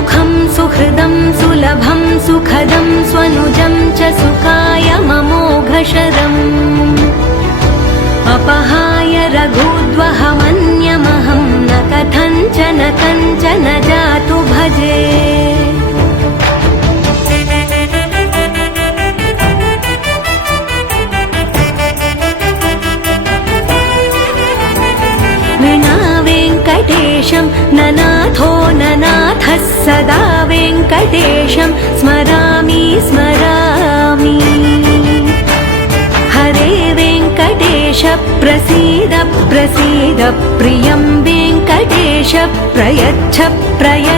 सुमुखं सुहृदं सुलभं सुखदं स्वनुजं च सुखाय ममोघशरम् अपहाय रघुद्वहमन्यमहं न कथञ्चन जातु भजे। विना वेङ्कटेशं ननाथो ननाथः सदा वेङ्कटेशं स्मरामि स्मरामि। हरे वेङ्कटेश प्रसीद प्रसीद प्रियं वेङ्कटेश प्रयच्छ प्रयच्छ।